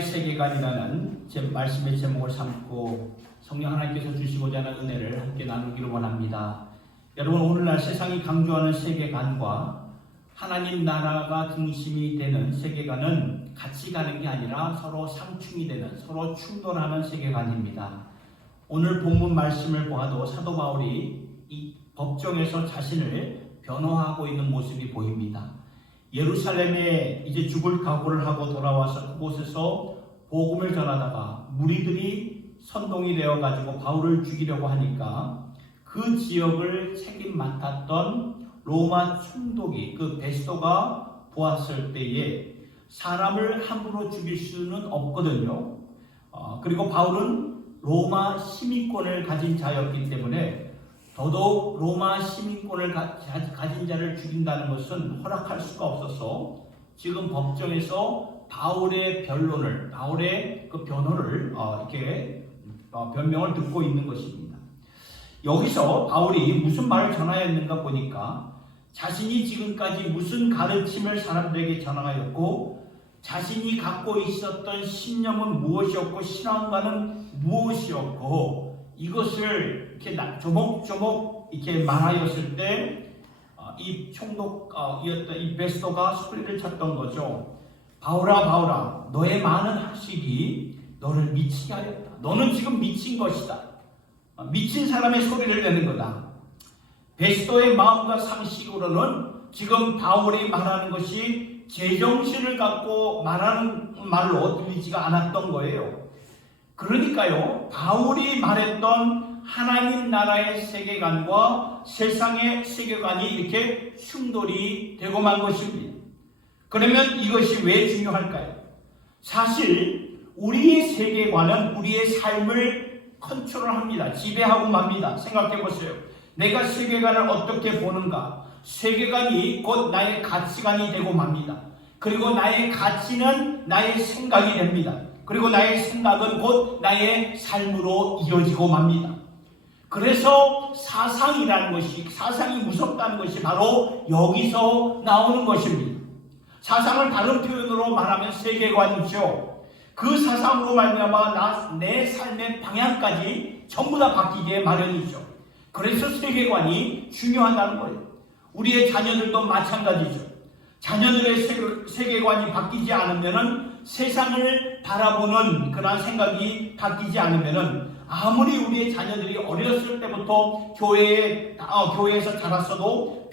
나라의 세계관이라는 제 말씀의 제목을 삼고 성령 하나님께서 주시고자 하는 은혜를 함께 나누기를 원합니다. 여러분, 오늘날 세상이 강조하는 세계관과 하나님 나라가 중심이 되는 세계관은 같이 가는 게 아니라 서로 상충이 되는, 서로 충돌하는 세계관입니다. 오늘 본문 말씀을 보아도 사도 바울이 이 법정에서 자신을 변호하고 있는 모습이 보입니다. 예루살렘에 이제 죽을 각오를 하고 돌아와서 그곳에서 복음을 전하다가 무리들이 선동이 되어가지고 바울을 죽이려고 하니까 그 지역을 책임 맡았던 로마 총독이, 그 베스도가 보았을 때에 사람을 함부로 죽일 수는 없거든요. 그리고 바울은 로마 시민권을 가진 자였기 때문에 더더욱 로마 시민권을 가진 자를 죽인다는 것은 허락할 수가 없어서 지금 법정에서 바울의 변론을, 바울의 그 변호를 변명을 듣고 있는 것입니다. 여기서 바울이 무슨 말을 전하였는가 보니까 자신이 지금까지 무슨 가르침을 사람들에게 전하였고 자신이 갖고 있었던 신념은 무엇이었고 신앙과는 무엇이었고 이것을 이렇게 조목조목 이렇게 말하였을 때 이 총독이었던 이 베스도가 소리를 쳤던 거죠. 바울아, 바울아, 너의 많은 학식이 너를 미치게 하였다. 너는 지금 미친 것이다. 미친 사람의 소리를 내는 거다. 베스도의 마음과 상식으로는 지금 바울이 말하는 것이 제정신을 갖고 말하는 말로 들리지가 않았던 거예요. 그러니까요, 바울이 말했던 하나님 나라의 세계관과 세상의 세계관이 이렇게 충돌이 되고 만 것입니다. 그러면 이것이 왜 중요할까요? 사실 우리의 세계관은 우리의 삶을 컨트롤합니다. 지배하고 맙니다. 생각해 보세요. 내가 세계관을 어떻게 보는가? 세계관이 곧 나의 가치관이 되고 맙니다. 그리고 나의 가치는 나의 생각이 됩니다. 그리고 나의 생각은 곧 나의 삶으로 이어지고 맙니다. 그래서 사상이라는 것이, 사상이 무섭다는 것이 바로 여기서 나오는 것입니다. 사상을 다른 표현으로 말하면 세계관이죠. 그 사상으로 말미암아 내 삶의 방향까지 전부 다 바뀌게 마련이죠. 그래서 세계관이 중요하다는 거예요. 우리의 자녀들도 마찬가지죠. 자녀들의 세계관이 바뀌지 않으면은 세상을 바라보는 그런 생각이 바뀌지 않으면은 아무리 우리의 자녀들이 어렸을 때부터 교회에서 자랐어도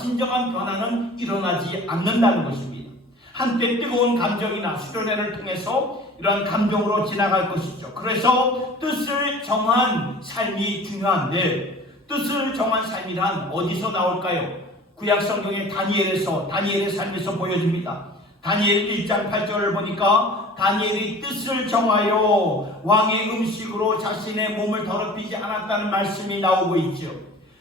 진정한 변화는 일어나지 않는다는 것입니다. 한때 뜨거운 감정이나 수련회를 통해서 이러한 감정으로 지나갈 것이죠. 그래서 뜻을 정한 삶이 중요한데 뜻을 정한 삶이란 어디서 나올까요? 구약 성경의 다니엘의 삶에서 보여집니다. 다니엘 1장 8절을 보니까 다니엘이 뜻을 정하여 왕의 음식으로 자신의 몸을 더럽히지 않았다는 말씀이 나오고 있죠.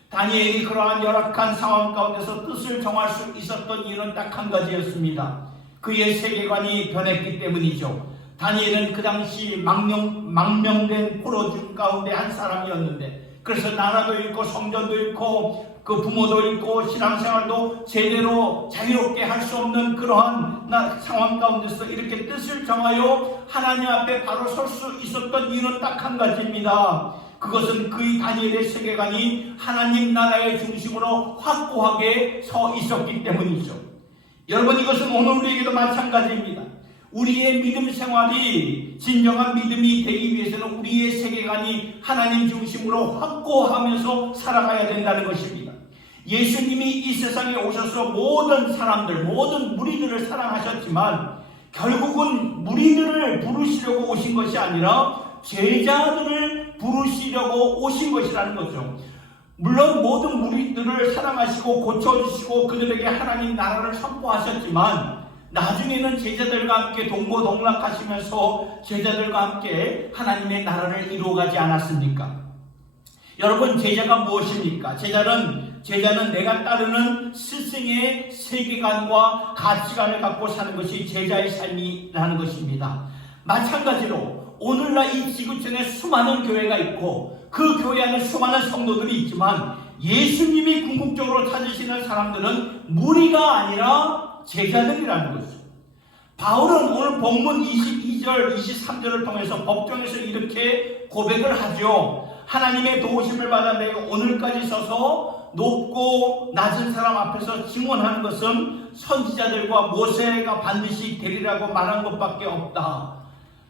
다니엘이 그러한 열악한 상황 가운데서 뜻을 정할 수 있었던 이유는 딱 한 가지였습니다. 그의 세계관이 변했기 때문이죠. 다니엘은 그 당시 망명된 포로중 가운데 한 사람이었는데 그래서 나라도 잃고 성전도 잃고 그 부모도 잃고 신앙생활도 제대로 자유롭게 할 수 없는 그러한 상황 가운데서 이렇게 뜻을 정하여 하나님 앞에 바로 설 수 있었던 이유는 딱 한 가지입니다. 그것은 그의 다니엘의 세계관이 하나님 나라의 중심으로 확고하게 서 있었기 때문이죠. 여러분, 이것은 오늘 우리에게도 마찬가지입니다. 우리의 믿음 생활이 진정한 믿음이 되기 위해서는 우리의 세계관이 하나님 중심으로 확고하면서 살아가야 된다는 것입니다. 예수님이 이 세상에 오셔서 모든 사람들, 모든 무리들을 사랑하셨지만 결국은 무리들을 부르시려고 오신 것이 아니라 제자들을 부르시려고 오신 것이라는 거죠. 물론 모든 무리들을 사랑하시고 고쳐주시고 그들에게 하나님 나라를 선포하셨지만 나중에는 제자들과 함께 동고동락하시면서 제자들과 함께 하나님의 나라를 이루어가지 않았습니까? 여러분, 제자가 무엇입니까? 제자는 내가 따르는 스승의 세계관과 가치관을 갖고 사는 것이 제자의 삶이라는 것입니다. 마찬가지로 오늘날 이 지구촌에 수많은 교회가 있고 그 교회 안에 수많은 성도들이 있지만 예수님이 궁극적으로 찾으시는 사람들은 무리가 아니라 제자들이라는 것입니다. 바울은 오늘 본문 22절, 23절을 통해서 법정에서 이렇게 고백을 하죠. 하나님의 도우심을 받아 내가 오늘까지 서서 높고 낮은 사람 앞에서 증언하는 것은 선지자들과 모세가 반드시 되리라고 말한 것밖에 없다.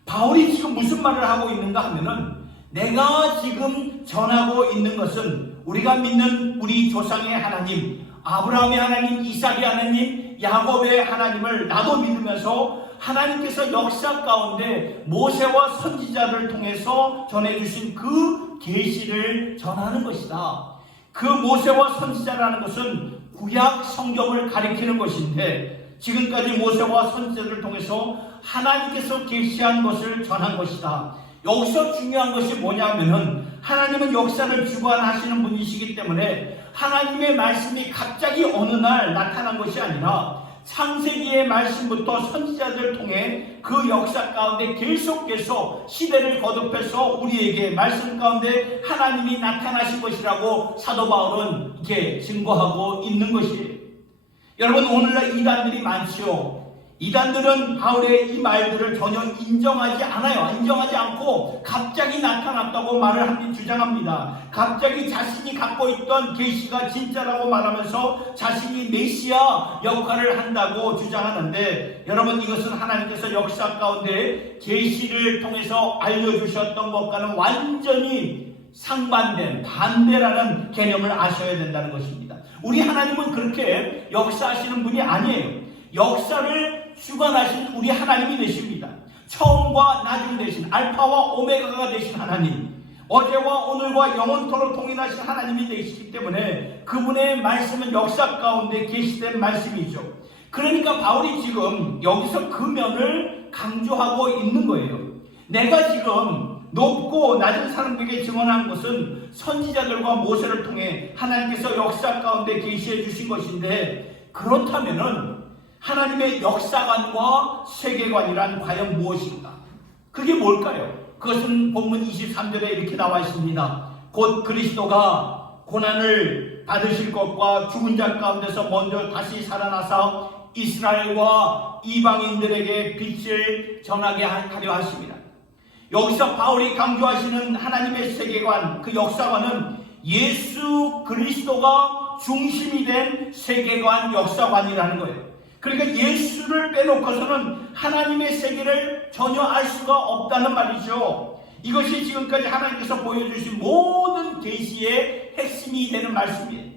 바울이 지금 무슨 말을 하고 있는가 하면은, 내가 지금 전하고 있는 것은 우리가 믿는 우리 조상의 하나님, 아브라함의 하나님, 이삭의 하나님, 야곱의 하나님을 나도 믿으면서 하나님께서 역사 가운데 모세와 선지자를 통해서 전해주신 그 계시를 전하는 것이다. 그 모세와 선지자라는 것은 구약 성경을 가리키는 것인데, 지금까지 모세와 선지자를 통해서 하나님께서 계시한 것을 전한 것이다. 여기서 중요한 것이 뭐냐면은, 하나님은 역사를 주관하시는 분이시기 때문에 하나님의 말씀이 갑자기 어느 날 나타난 것이 아니라 창세기의 말씀부터 선지자들을 통해 그 역사 가운데 계속해서 시대를 거듭해서 우리에게 말씀 가운데 하나님이 나타나신 것이라고 사도 바울은 이렇게 증거하고 있는 것이에요. 여러분, 오늘날 이단들이 많지요. 이단들은 바울의 이 말들을 전혀 인정하지 않아요. 인정하지 않고 갑자기 나타났다고 말을 주장합니다. 갑자기 자신이 갖고 있던 계시가 진짜라고 말하면서 자신이 메시아 역할을 한다고 주장하는데, 여러분, 이것은 하나님께서 역사 가운데 계시를 통해서 알려주셨던 것과는 완전히 상반된, 반대라는 개념을 아셔야 된다는 것입니다. 우리 하나님은 그렇게 역사하시는 분이 아니에요. 역사를 주관하신 우리 하나님이 되십니다. 처음과 나중 되신, 알파와 오메가가 되신 하나님, 어제와 오늘과 영원토록 동일하신 하나님이 되시기 때문에 그분의 말씀은 역사 가운데 계시된 말씀이죠. 그러니까 바울이 지금 여기서 그 면을 강조하고 있는 거예요. 내가 지금 높고 낮은 사람들에게 증언한 것은 선지자들과 모세를 통해 하나님께서 역사 가운데 계시해 주신 것인데, 그렇다면은 하나님의 역사관과 세계관이란 과연 무엇인가? 그게 뭘까요? 그것은 본문 23절에 이렇게 나와 있습니다. 곧 그리스도가 고난을 받으실 것과 죽은 자 가운데서 먼저 다시 살아나사 이스라엘과 이방인들에게 빛을 전하게 하려 하십니다. 여기서 바울이 강조하시는 하나님의 세계관, 그 역사관은 예수 그리스도가 중심이 된 세계관, 역사관이라는 거예요. 그러니까 예수를 빼놓고서는 하나님의 세계를 전혀 알 수가 없다는 말이죠. 이것이 지금까지 하나님께서 보여주신 모든 계시의 핵심이 되는 말씀이에요.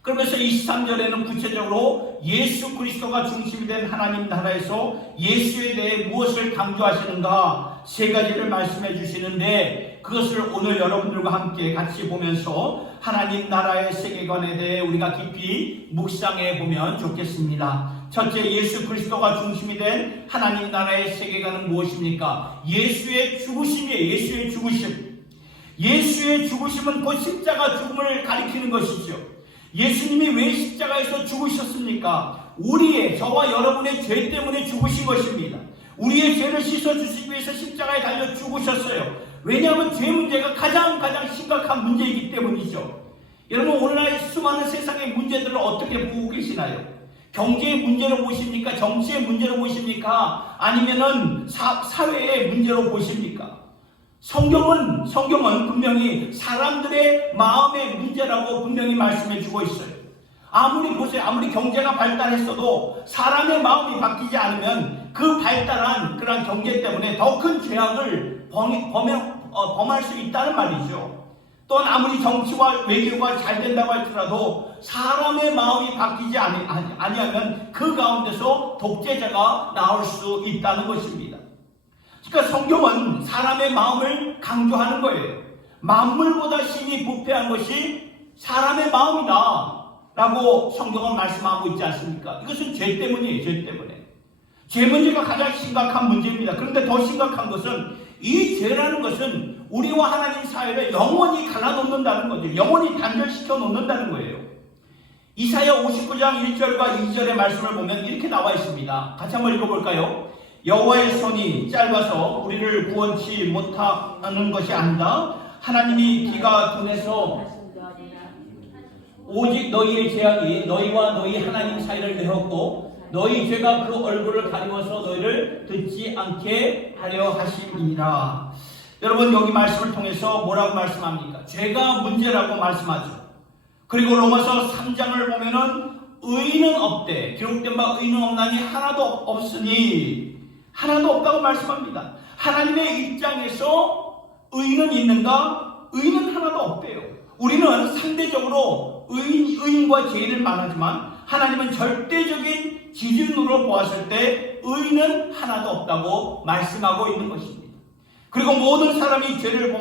그러면서 23절에는 구체적으로 예수 그리스도가 중심이 된 하나님 나라에서 예수에 대해 무엇을 강조하시는가 세 가지를 말씀해 주시는데, 그것을 오늘 여러분들과 함께 같이 보면서 하나님 나라의 세계관에 대해 우리가 깊이 묵상해 보면 좋겠습니다. 첫째, 예수 그리스도가 중심이 된 하나님 나라의 세계관은 무엇입니까? 예수의 죽으심이에요. 예수의 죽으심. 예수의 죽으심은 곧 십자가 죽음을 가리키는 것이죠. 예수님이 왜 십자가에서 죽으셨습니까? 우리의, 저와 여러분의 죄 때문에 죽으신 것입니다. 우리의 죄를 씻어주시기 위해서 십자가에 달려 죽으셨어요. 왜냐하면 죄 문제가 가장 심각한 문제이기 때문이죠. 여러분, 오늘날 수많은 세상의 문제들을 어떻게 보고 계시나요? 경제의 문제로 보십니까? 정치의 문제로 보십니까? 아니면은 사회의 문제로 보십니까? 성경은 분명히 사람들의 마음의 문제라고 분명히 말씀해 주고 있어요. 아무리 보세요. 아무리 경제가 발달했어도 사람의 마음이 바뀌지 않으면 그 발달한 그런 경제 때문에 더 큰 죄악을 범할 수 있다는 말이죠. 또한 아무리 정치와 외교가 잘 된다고 할지라도 사람의 마음이 바뀌지 아니하면 그 가운데서 독재자가 나올 수 있다는 것입니다. 그러니까 성경은 사람의 마음을 강조하는 거예요. 만물보다 심히 부패한 것이 사람의 마음이다 라고 성경은 말씀하고 있지 않습니까? 이것은 죄 때문이에요. 죄 때문에. 죄 문제가 가장 심각한 문제입니다. 그런데 더 심각한 것은 이 죄라는 것은 우리와 하나님 사이를 영원히 갈라놓는다는 거죠. 영원히 단절시켜 놓는다는 거예요. 이사야 59장 1절과 2절의 말씀을 보면 이렇게 나와 있습니다. 같이 한번 읽어볼까요? 여호와의 손이 짧아서 우리를 구원치 못하는 것이 아니다. 하나님이 기가 둔해서 오직 너희의 죄악이 너희와 너희 하나님 사이를 내었고 너희 죄가 그 얼굴을 가리워서 너희를 듣지 않게 하려 하심이니라. 여러분, 여기 말씀을 통해서 뭐라고 말씀합니까? 죄가 문제라고 말씀하죠. 그리고 로마서 3장을 보면은 의인은 없대. 기록된 바 의인은 없나니 하나도 없으니, 하나도 없다고 말씀합니다. 하나님의 입장에서 의인은 있는가? 의인은 하나도 없대요. 우리는 상대적으로 의인과 죄인을 말하지만 하나님은 절대적인 기준으로 보았을 때 의인은 하나도 없다고 말씀하고 있는 것입니다. 그리고 모든 사람이 죄를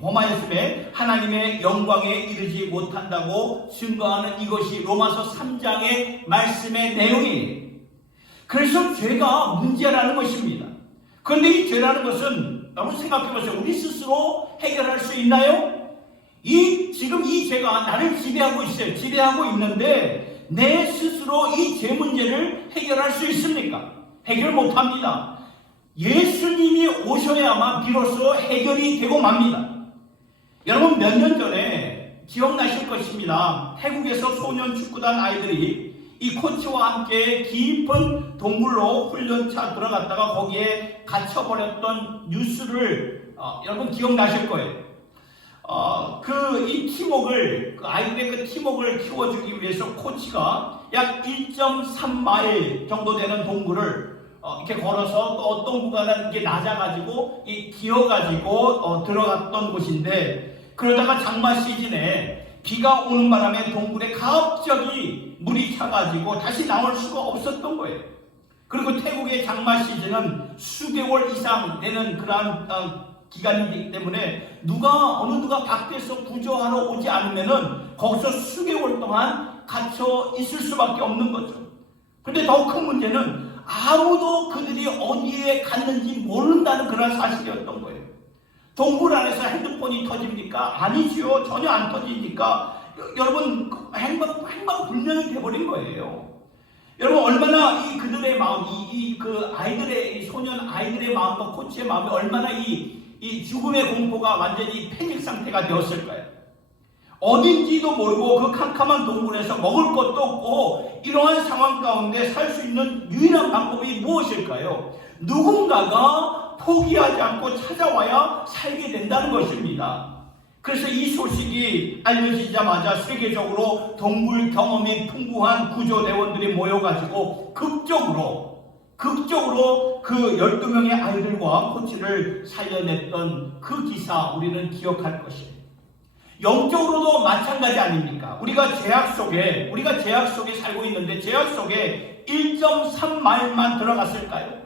범하였음에 하나님의 영광에 이르지 못한다고 증거하는 이것이 로마서 3장의 말씀의 내용이에요. 그래서 죄가 문제라는 것입니다. 그런데 이 죄라는 것은 여러분 생각해보세요. 우리 스스로 해결할 수 있나요? 지금 이 죄가 나를 지배하고 있어요. 지배하고 있는데 내 스스로 이 죄 문제를 해결할 수 있습니까? 해결 못합니다. 예수님이 오셔야만 비로소 해결이 되고 맙니다. 여러분, 몇 년 전에 기억나실 것입니다. 태국에서 소년 축구단 아이들이 이 코치와 함께 깊은 동굴로 훈련차 들어갔다가 거기에 갇혀버렸던 뉴스를 여러분 기억나실 거예요. 이 팀워크를, 아이들의 그 팀워크를 키워주기 위해서 코치가 약 1.3마일 정도 되는 동굴을 이렇게 걸어서 또 어떤 구간은 이게 낮아가지고 기어가지고 들어갔던 곳인데, 그러다가 장마 시즌에 비가 오는 바람에 동굴에 갑자기 물이 차가지고 다시 나올 수가 없었던 거예요. 그리고 태국의 장마 시즌은 수개월 이상 되는 그러한 기간이기 때문에 어느 누가 밖에서 구조하러 오지 않으면은 거기서 수개월 동안 갇혀 있을 수밖에 없는 거죠. 근데 더 큰 문제는 아무도 그들이 어디에 갔는지 모른다는 그런 사실이었던 거예요. 동굴 안에서 핸드폰이 터집니까? 아니지요. 전혀 안 터지니까 여러분 행방불명이 돼버린 거예요. 여러분, 얼마나 그들의 마음, 아이들의 소년 아이들의 마음과 코치의 마음이 얼마나 이 죽음의 공포가 완전히 패닉 상태가 되었을까요? 어딘지도 모르고 그 캄캄한 동굴에서 먹을 것도 없고 이러한 상황 가운데 살 수 있는 유일한 방법이 무엇일까요? 누군가가 포기하지 않고 찾아와야 살게 된다는 것입니다. 그래서 이 소식이 알려지자마자 세계적으로 동굴 경험이 풍부한 구조대원들이 모여가지고 극적으로 그 12명의 아이들과 코치를 살려냈던 그 기사 우리는 기억할 것입니다. 영적으로도 마찬가지 아닙니까? 우리가 죄악 속에 살고 있는데 죄악 속에 1.3마일만 들어갔을까요?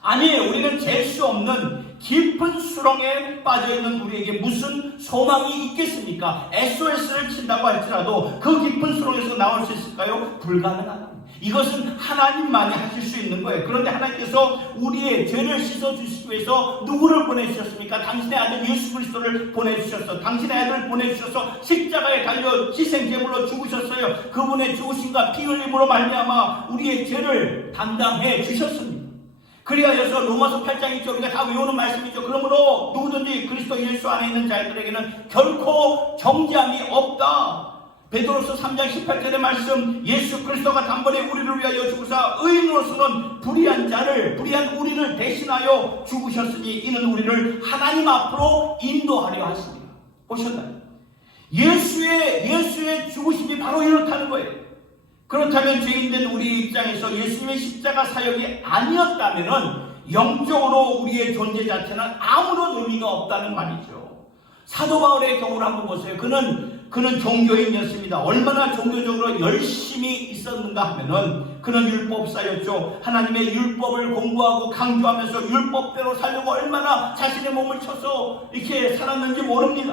아니에요. 우리는 잴 수 없는 깊은 수렁에 빠져있는 우리에게 무슨 소망이 있겠습니까? SOS를 친다고 할지라도 그 깊은 수렁에서 나올 수 있을까요? 불가능하다. 이것은 하나님만이 하실 수 있는 거예요. 그런데 하나님께서 우리의 죄를 씻어주시기 위해서 누구를 보내주셨습니까? 당신의 아들 예수 그리스도를 보내주셨어. 당신의 아들을 보내주셔서 십자가에 달려 희생제물로 죽으셨어요. 그분의 죽으심과 피 흘림으로 말미암아 우리의 죄를 담당해 주셨습니다. 그리하여서 로마서 8장 2절 우리가 다 외우는 말씀이죠. 그러므로 누구든지 그리스도 예수 안에 있는 자들에게는 결코 정죄함이 없다. 베드로서 3장 18절의 말씀, 예수 그리스도가 단번에 우리를 위하여 죽으사 의인으로서는 불의한 우리를 대신하여 죽으셨으니 이는 우리를 하나님 앞으로 인도하려 하십니다. 보셨나요? 예수의 죽으심이 바로 이렇다는 거예요. 그렇다면 죄인된 우리 입장에서 예수님의 십자가 사역이 아니었다면 영적으로 우리의 존재 자체는 아무런 의미가 없다는 말이죠. 사도 바울의 경우를 한번 보세요. 그는 종교인이었습니다. 얼마나 종교적으로 열심히 있었는가 하면은 그는 율법사였죠. 하나님의 율법을 공부하고 강조하면서 율법대로 살려고 얼마나 자신의 몸을 쳐서 이렇게 살았는지 모릅니다.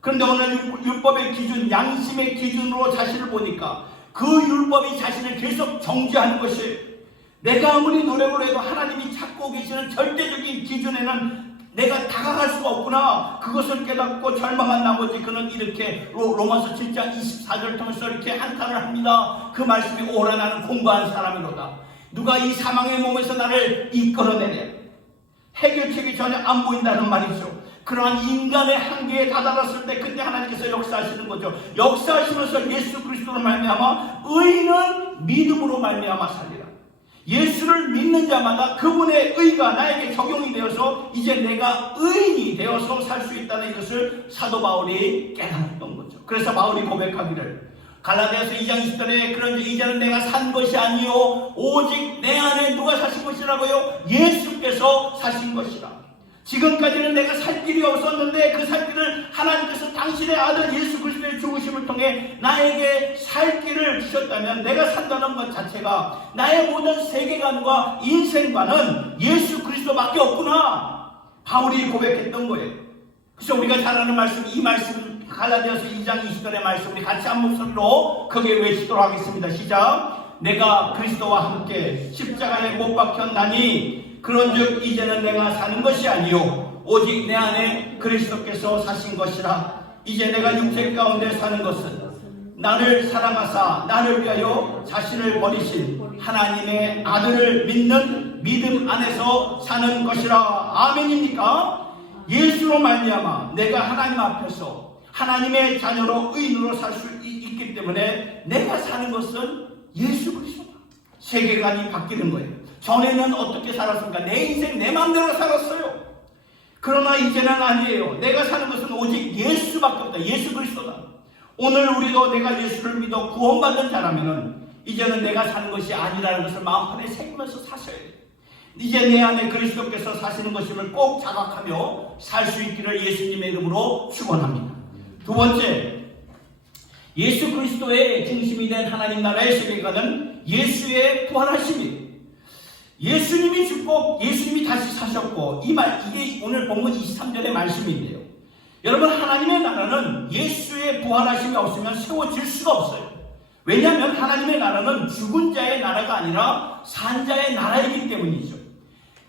그런데 오늘 율법의 기준, 양심의 기준으로 자신을 보니까 그 율법이 자신을 계속 정죄하는 것이, 내가 아무리 노력을 해도 하나님이 찾고 계시는 절대적인 기준에는 내가 다가갈 수가 없구나. 그것을 깨닫고 절망한 나머지 그는 이렇게 로마서 7장 24절을 통해서 이렇게 한탄을 합니다. 그 말씀이 오라 나는 공부한 사람이로다. 누가 이 사망의 몸에서 나를 이끌어내냐. 해결책이 전혀 안 보인다는 말이죠. 그러한 인간의 한계에 다다랐을 때 그때 하나님께서 역사하시는 거죠. 역사하시면서 예수 그리스도로 말미암아 의인은 믿음으로 말미암아 살리라. 예수를 믿는 자마다 그분의 의가 나에게 적용이 되어서 이제 내가 의인이 되어서 살 수 있다는 이것을 사도 바울이 깨달았던 거죠. 그래서 바울이 고백하기를 갈라디아서 2장 20절에 그런지 이제는 내가 산 것이 아니요 오직 내 안에 누가 사신 것이라고요? 예수께서 사신 것이라. 지금까지는 내가 살 길이 없었는데 그 살 길을 하나님께서 당신의 아들 예수 그리스도의 죽으심을 통해 나에게 살 길을 주셨다면 내가 산다는 것 자체가 나의 모든 세계관과 인생관은 예수 그리스도밖에 없구나. 바울이 고백했던 거예요. 그래서 우리가 잘 아는 말씀, 이 말씀 갈라디아서 2장 20절의 말씀 우리 같이 한 목소리로 크게 외치도록 하겠습니다. 시작. 내가 그리스도와 함께 십자가에 못 박혔나니 그런즉 이제는 내가 사는 것이 아니요 오직 내 안에 그리스도께서 사신 것이라. 이제 내가 육체 가운데 사는 것은 나를 사랑하사 나를 위하여 자신을 버리신 하나님의 아들을 믿는 믿음 안에서 사는 것이라. 아멘입니까? 예수로 말미암아 내가 하나님 앞에서 하나님의 자녀로 의인으로 살 수 있기 때문에 내가 사는 것은 예수 그리스도다. 세계관이 바뀌는 거예요. 전에는 어떻게 살았습니까? 내 인생 내 마음대로 살았어요. 그러나 이제는 아니에요. 내가 사는 것은 오직 예수밖에 없다. 예수 그리스도다. 오늘 우리도 내가 예수를 믿어 구원받은 자라면 이제는 내가 사는 것이 아니라는 것을 마음판에 새기면서 사셔야 돼요. 이제 내 안에 그리스도께서 사시는 것임을 꼭 자각하며 살 수 있기를 예수님의 이름으로 축원합니다. 두 번째, 예수 그리스도의 중심이 된 하나님 나라의 세계관은 예수의 부활하심이에요. 예수님이 죽고 예수님이 다시 사셨고 이게 오늘 본문 23절의 말씀인데요. 여러분, 하나님의 나라는 예수의 부활하심이 없으면 세워질 수가 없어요. 왜냐하면 하나님의 나라는 죽은 자의 나라가 아니라 산 자의 나라이기 때문이죠.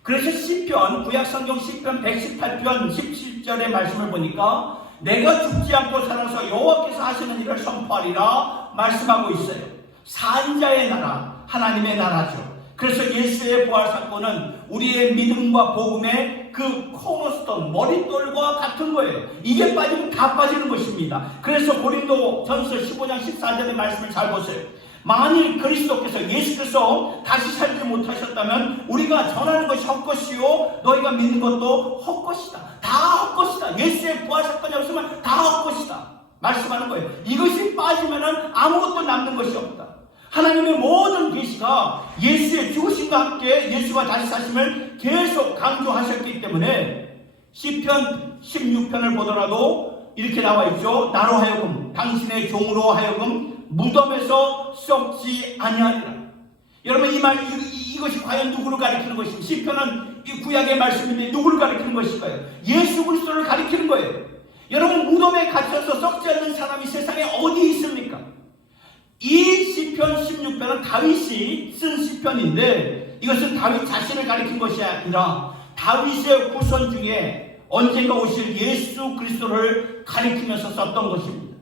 그래서 시편, 구약성경 시편 118편 17절의 말씀을 보니까 내가 죽지 않고 살아서 여호와께서 하시는 일을 선포하리라 말씀하고 있어요. 산 자의 나라, 하나님의 나라죠. 그래서 예수의 부활 사건은 우리의 믿음과 복음의 그 코너스톤, 머릿돌과 같은 거예요. 이게 빠지면 다 빠지는 것입니다. 그래서 고린도 전서 15장 14절의 말씀을 잘 보세요. 만일 그리스도께서 예수께서 다시 살지 못하셨다면 우리가 전하는 것이 헛것이요 너희가 믿는 것도 헛것이다. 다 헛것이다. 예수의 부활 사건이 없으면 다 헛것이다 말씀하는 거예요. 이것이 빠지면 아무것도 남는 것이 없다. 하나님의 모든 계시가 예수의 죽으심과 함께 예수가 다시 사심을 계속 강조하셨기 때문에 시편 16편을 보더라도 이렇게 나와 있죠. 나로 하여금 당신의 종으로 하여금 무덤에서 썩지 아니하리라. 여러분, 이것이 과연 누구를 가리키는 것입니까? 시편은 이 구약의 말씀인데 누구를 가리키는 것일까요? 예수 그리스도를 가리키는 거예요. 여러분, 무덤에 갇혀서 썩지 않는 사람이 세상에 어디 있습니까? 이 시편 16편은 다윗이 쓴 시편인데 이것은 다윗 자신을 가리킨 것이 아니라 다윗의 후손 중에 언젠가 오실 예수 그리스도를 가리키면서 썼던 것입니다.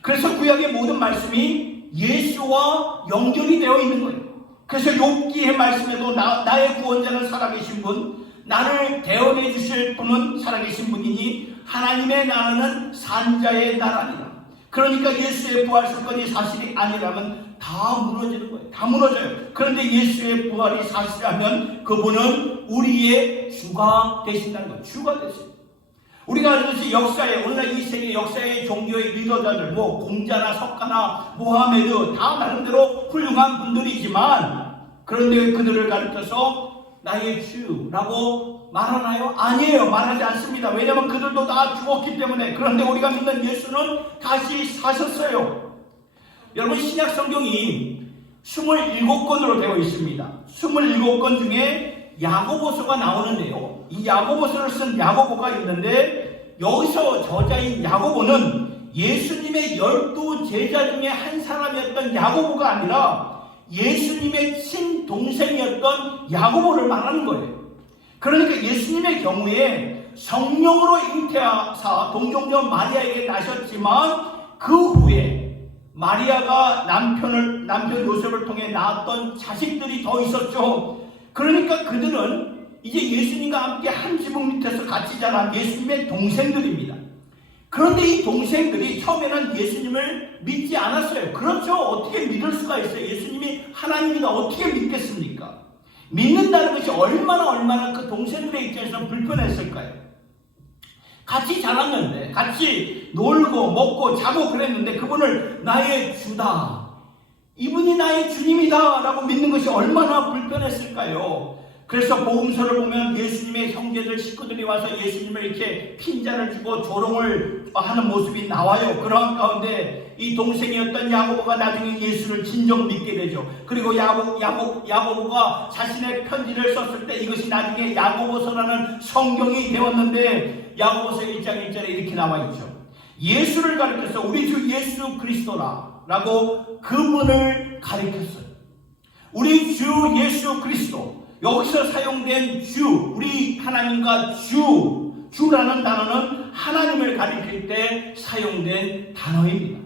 그래서 구약의 모든 말씀이 예수와 연결이 되어 있는 거예요. 그래서 욥기의 말씀에도 나의 구원자는 살아계신 분, 나를 대언해 주실 분은 살아계신 분이니 하나님의 나라는 산자의 나라니라. 그러니까 예수의 부활 사건이 사실이 아니라면 다 무너지는 거예요. 다 무너져요. 그런데 예수의 부활이 사실이라면 그분은 우리의 주가 되신다는 거예요. 주가 되세요. 우리가 알듯이 역사에, 오늘날 이 세계 역사의 종교의 리더자들, 공자나 석가나 모하메드 다 나름대로 훌륭한 분들이지만 그런데 그들을 가르쳐서 나의 주라고 말하나요? 아니에요. 말하지 않습니다. 왜냐하면 그들도 다 죽었기 때문에. 그런데 우리가 믿는 예수는 다시 사셨어요. 여러분, 신약 성경이 27권으로 되어 있습니다. 27권 중에 야고보서가 나오는데요. 이 야고보서를 쓴 야고보가 있는데 여기서 저자인 야고보는 예수님의 12 제자 중에 한 사람이었던 야고보가 아니라 예수님의 친동생이었던 야고보를 말하는 거예요. 그러니까 예수님의 경우에 성령으로 잉태하사 동정녀 마리아에게 나셨지만 그 후에 마리아가 남편 요셉을 통해 낳았던 자식들이 더 있었죠. 그러니까 그들은 이제 예수님과 함께 한 지붕 밑에서 같이 자란 예수님의 동생들입니다. 그런데 이 동생들이 처음에는 예수님을 믿지 않았어요. 그렇죠. 어떻게 믿을 수가 있어요? 예수님이 하나님이다 어떻게 믿겠습니까? 믿는다는 것이 얼마나 그 동생들의 입장에서 불편했을까요? 같이 자랐는데, 같이 놀고 먹고 자고 그랬는데 그분을 나의 주다, 이분이 나의 주님이다 라고 믿는 것이 얼마나 불편했을까요? 그래서 복음서를 보면 예수님의 형제들 식구들이 와서 예수님을 이렇게 핀잔을 주고 조롱을 하는 모습이 나와요. 그런 가운데 이 동생이었던 야고보가 나중에 예수를 진정 믿게 되죠. 그리고 야고보가 자신의 편지를 썼을 때 이것이 나중에 야고보서라는 성경이 되었는데, 야고보서 1장 1절에 이렇게 나와 있죠. 예수를 가리켜서 우리 주 예수 그리스도라 라고 그분을 가리켰어요. 우리 주 예수 그리스도, 여기서 사용된 주, 우리 하나님과 주라는 단어는 하나님을 가리킬 때 사용된 단어입니다.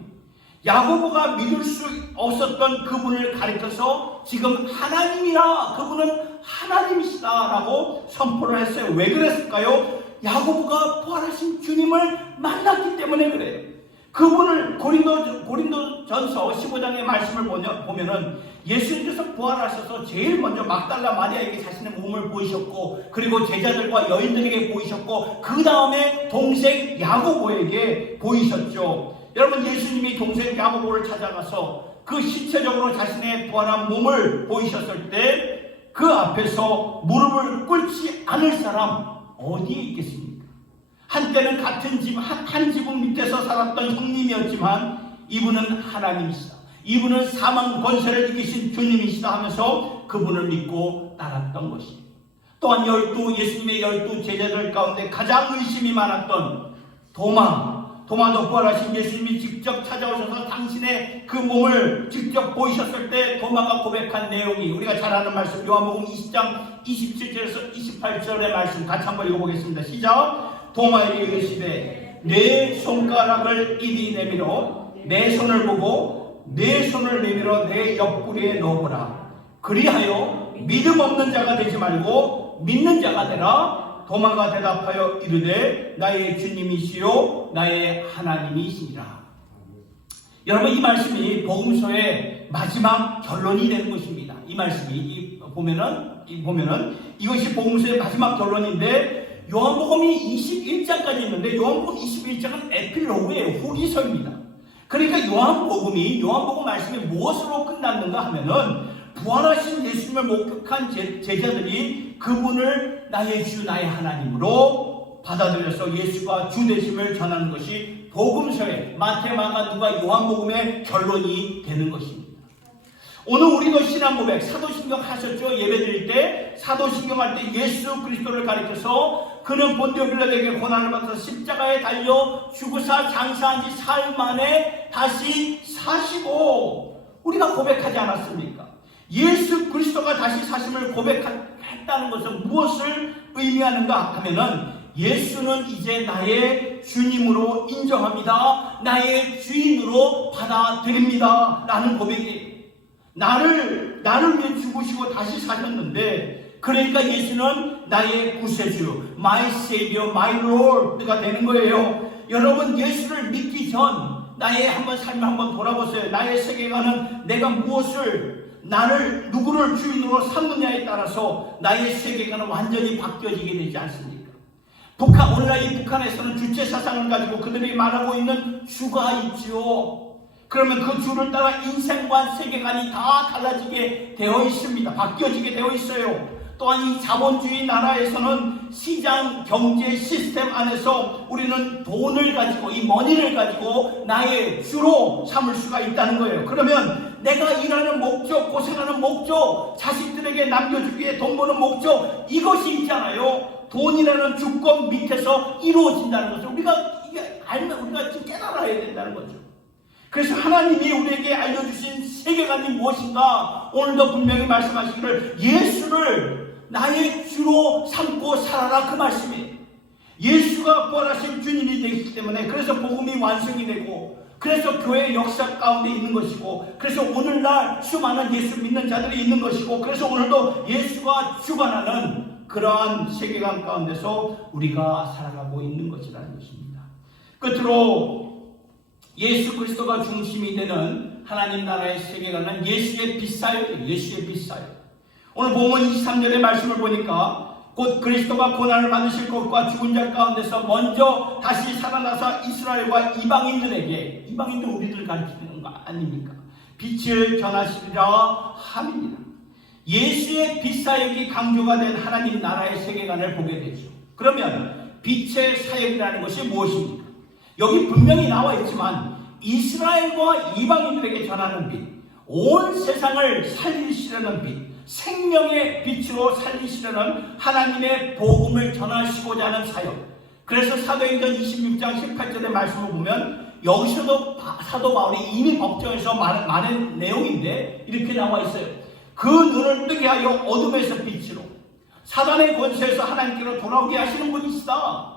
야고보가 믿을 수 없었던 그분을 가리켜서 지금 하나님이라, 그분은 하나님이시다라고 선포를 했어요. 왜 그랬을까요? 야고보가 부활하신 주님을 만났기 때문에 그래요. 그분을 고린도전서 15장의 말씀을 보면은 예수님께서 부활하셔서 제일 먼저 막달라 마리아에게 자신의 몸을 보이셨고, 그리고 제자들과 여인들에게 보이셨고, 그 다음에 동생 야고보에게 보이셨죠. 여러분, 예수님이 동생 야고보를 찾아가서 그 신체적으로 자신의 부활한 몸을 보이셨을 때 그 앞에서 무릎을 꿇지 않을 사람 어디에 있겠습니까? 한때는 같은 집, 한 지붕 밑에서 살았던 형님이었지만 이분은 하나님이시다, 이분은 사망 권세를 이기신 주님이시다 하면서 그분을 믿고 따랐던 것입니다. 또한 예수님의 12 제자들 가운데 가장 의심이 많았던 도마도 부활하신 예수님이 직접 찾아오셔서 당신의 그 몸을 직접 보이셨을 때 도마가 고백한 내용이 우리가 잘 아는 말씀, 요한복음 20장 27절에서 28절의 말씀 같이 한번 읽어보겠습니다. 시작. 도마에게 이르시되 내 손가락을 이리 내밀어 내 손을 보고 내 손을 내밀어 내 옆구리에 넣어보라. 그리하여 믿음 없는 자가 되지 말고 믿는 자가 되라. 도마가 대답하여 이르되 나의 주님이시요 나의 하나님이시니라. 여러분, 이 말씀이 복음서의 마지막 결론이 되는 것입니다. 이 말씀이 보면은 이것이 복음서의 마지막 결론인데, 요한복음이 21장까지 있는데 요한복음 21장은 에필로그예요. 후기서입니다. 그러니까 요한복음 말씀이 무엇으로 끝났는가 하면은 부활하신 예수님을 목격한 제자들이 그분을 나의 주 나의 하나님으로 받아들여서 예수가 주 되심을 전하는 것이 복음서의 마태, 마가, 누가, 요한복음의 결론이 되는 것입니다. 오늘 우리도 신앙 고백, 사도신경 하셨죠? 예배드릴 때 사도신경 할 때 예수 그리스도를 가리켜서 그는 본디오 빌라도에게 고난을 받아서 십자가에 달려 죽으사 장사한 지 사흘 만에 다시 사시고, 우리가 고백하지 않았습니까? 예수 그리스도가 다시 사심을 고백했다는 것은 무엇을 의미하는가 하면은, 예수는 이제 나의 주님으로 인정합니다, 나의 주인으로 받아들입니다 라는 고백이에요. 나를 위해 죽으시고 다시 사셨는데, 그러니까 예수는 나의 구세주, my savior, my lord가 되는 거예요. 여러분, 예수를 믿기 전 나의 삶을 한번 돌아보세요. 나의 세계관은 내가 누구를 주인으로 삼느냐에 따라서 나의 세계관은 완전히 바뀌어지게 되지 않습니까? 오늘날 이 북한에서는 주체 사상을 가지고 그들이 말하고 있는 주가 있죠. 그러면 그 주를 따라 인생관, 세계관이 다 달라지게 되어 있습니다. 바뀌어지게 되어 있어요. 또한 이 자본주의 나라에서는 시장 경제 시스템 안에서 우리는 돈을 가지고, 이 머니를 가지고 나의 주로 삼을 수가 있다는 거예요. 그러면 내가 일하는 목적, 고생하는 목적, 자식들에게 남겨주기 위해 돈 버는 목적, 이것이 있잖아요. 돈이라는 주권 밑에서 이루어진다는 것을 우리가 지금 깨달아야 된다는 거죠. 그래서 하나님이 우리에게 알려주신 세계관이 무엇인가? 오늘도 분명히 말씀하시기를 예수를 나의 주로 삼고 살아라, 그 말씀이에요. 예수가 부활하신 주님이 되기 때문에, 그래서 복음이 완성이 되고, 그래서 교회의 역사 가운데 있는 것이고, 그래서 오늘날 수많은 예수 믿는 자들이 있는 것이고, 그래서 오늘도 예수가 주관하는 그러한 세계관 가운데서 우리가 살아가고 있는 것이라는 것입니다. 끝으로 예수 그리스도가 중심이 되는 하나님 나라의 세계관은 예수의 빛사역이에요. 예수의 빛사역. 오늘 본문 23절의 말씀을 보니까 곧 그리스도가 고난을 받으실 것과 죽은 자 가운데서 먼저 다시 살아나서 이스라엘과 이방인들에게, 이방인들 우리들 가르치는 거 아닙니까? 빛을 전하시리라 함입니다. 예수의 빛사역이 강조가 된 하나님 나라의 세계관을 보게 되죠. 그러면 빛의 사역이라는 것이 무엇입니까? 여기 분명히 나와 있지만 이스라엘과 이방인들에게 전하는 빛, 온 세상을 살리시려는 빛, 생명의 빛으로 살리시려는 하나님의 복음을 전하시고자 하는 사역. 그래서 사도행전 26장 18절의 말씀을 보면 여기서도 사도 바울이 이미 법정에서 말한 내용인데 이렇게 나와 있어요. 그 눈을 뜨게 하여 어둠에서 빛으로, 사단의 권세에서 하나님께로 돌아오게 하시는 분이시다.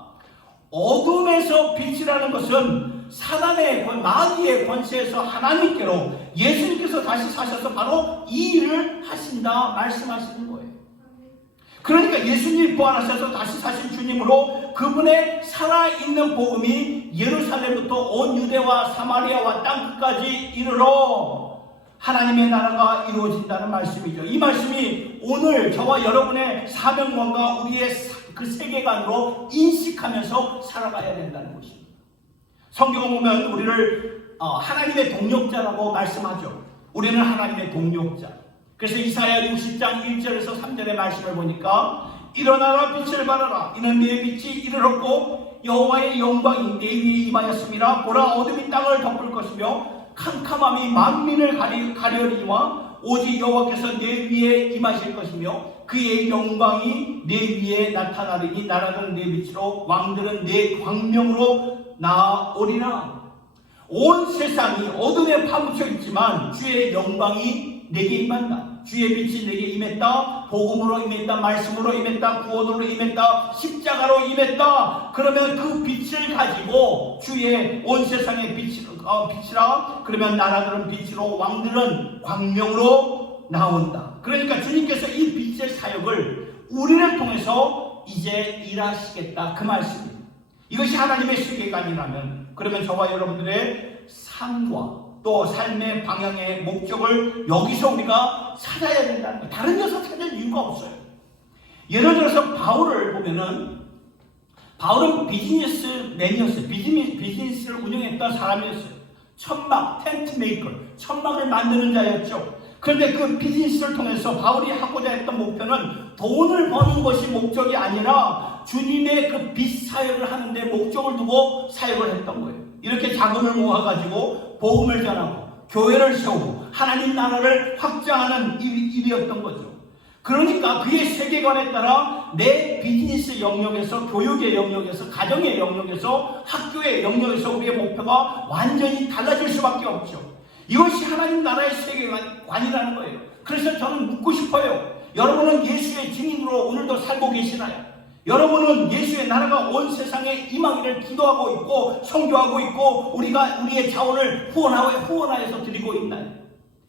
어둠에서 빛이라는 것은 사단의 마귀의 권세에서 하나님께로 예수님께서 다시 사셔서 바로 이 일을 하신다 말씀하시는 거예요. 그러니까 예수님 부활하셔서 다시 사신 주님으로 그분의 살아있는 복음이 예루살렘부터 온 유대와 사마리아와 땅끝까지 이르러 하나님의 나라가 이루어진다는 말씀이죠. 이 말씀이 오늘 저와 여러분의 사명감과 우리의 그 세계관으로 인식하면서 살아가야 된다는 것입니다. 성경을 보면 우리를 하나님의 동력자라고 말씀하죠. 우리는 하나님의 동력자. 그래서 이사야 60장 1절에서 3절의 말씀을 보니까 일어나라 빛을 발하라 이는 네 빛이 이르렀고 여호와의 영광이 네 위에 임하였습니다. 보라 어둠이 땅을 덮을 것이며 캄캄함이 만민을 가려리와 오직 여호와께서 내 위에 임하실 것이며 그의 영광이 내 위에 나타나리니 나라는 내 빛으로 왕들은 내 광명으로 나오리라. 온 세상이 어둠에 파묻혀 있지만 주의 영광이 내게 임한다. 주의 빛이 내게 임했다. 복음으로 임했다. 말씀으로 임했다. 구원으로 임했다. 십자가로 임했다. 그러면 그 빛을 가지고 주의 온 세상의 빛이라 그러면 나라들은 빛으로 왕들은 광명으로 나온다. 그러니까 주님께서 이 빛의 사역을 우리를 통해서 이제 일하시겠다 그 말씀입니다. 이것이 하나님의 세계관이라면 그러면 저와 여러분들의 삶과 또 삶의 방향의 목적을 여기서 우리가 찾아야 된다는 거예요. 다른 데서 찾을 이유가 없어요. 예를 들어서 바울을 보면은 바울은 비즈니스맨이었어요. 비즈니스를 운영했던 사람이었어요. 천막, 텐트 메이커, 천막을 만드는 자였죠. 그런데 그 비즈니스를 통해서 바울이 하고자 했던 목표는 돈을 버는 것이 목적이 아니라 주님의 그 빛 사역을 하는데 목적을 두고 사역을 했던 거예요. 이렇게 자금을 모아가지고 복음을 전하고 교회를 세우고 하나님 나라를 확장하는 일이었던 거죠. 그러니까 그의 세계관에 따라 내 비즈니스 영역에서, 교육의 영역에서, 가정의 영역에서, 학교의 영역에서 우리의 목표가 완전히 달라질 수밖에 없죠. 이것이 하나님 나라의 세계관이라는 거예요. 그래서 저는 묻고 싶어요. 여러분은 예수의 증인으로 오늘도 살고 계시나요? 여러분은 예수의 나라가 온 세상에 임하기를 기도하고 있고 선교하고 있고 우리의 자원을 후원하여서 드리고 있나요?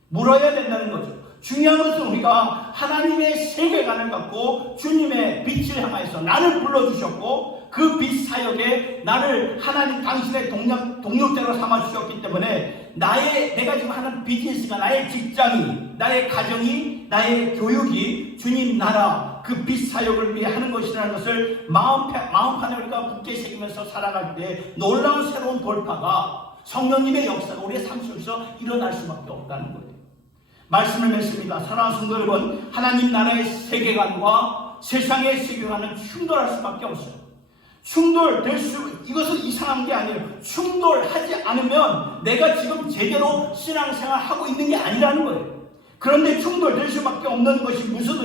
물어야 된다는 거죠. 중요한 것은 우리가 하나님의 세계관을 갖고 주님의 빛을 향하여서 나를 불러주셨고 그 빛 사역에 나를 하나님 당신의 동력자로 삼아주셨기 때문에 내가 지금 하는 비즈니스가 나의 직장이, 나의 가정이, 나의 교육이 주님 나라 그 빛 사역을 위해 하는 것이라는 것을 마음판에 우리가 굳게 새기면서 살아갈 때 놀라운 새로운 돌파가 성령님의 역사가 우리의 삶 속에서 일어날 수밖에 없다는 거예요. 말씀을 맺습니다. 사랑하는 성도 여러분, 하나님 나라의 세계관과 세상의 세계관은 충돌할 수밖에 없어요. 이것은 이상한 게 아니에요. 충돌하지 않으면 내가 지금 제대로 신앙생활 하고 있는 게 아니라는 거예요. 그런데 충돌될 수밖에 없는 것이 무슨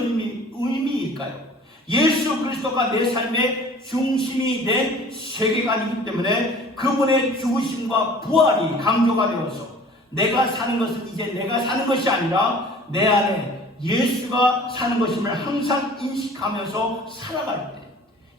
의미일까요? 예수 그리스도가 내 삶의 중심이 된 세계관이기 때문에 그분의 죽으심과 부활이 강조가 되어서 내가 사는 것은 이제 내가 사는 것이 아니라 내 안에 예수가 사는 것임을 항상 인식하면서 살아갈 때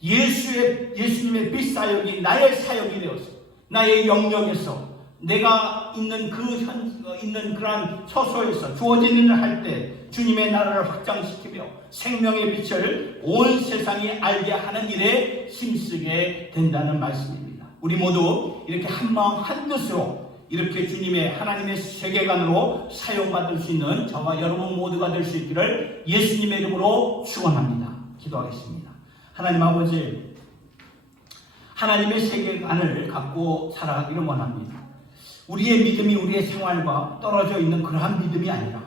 예수님의 빛 사역이 나의 사역이 되어서 나의 영역에서 내가 있는 그러한 처소에서 주어진 일을 할 때 주님의 나라를 확장시키며 생명의 빛을 온 세상이 알게 하는 일에 힘쓰게 된다는 말씀입니다. 우리 모두 이렇게 한마음 한뜻으로 이렇게 주님의 하나님의 세계관으로 사용받을 수 있는 저와 여러분 모두가 될 수 있기를 예수님의 이름으로 축원합니다. 기도하겠습니다. 하나님 아버지, 하나님의 세계관을 갖고 살아가기를 원합니다. 우리의 믿음이 우리의 생활과 떨어져 있는 그러한 믿음이 아니라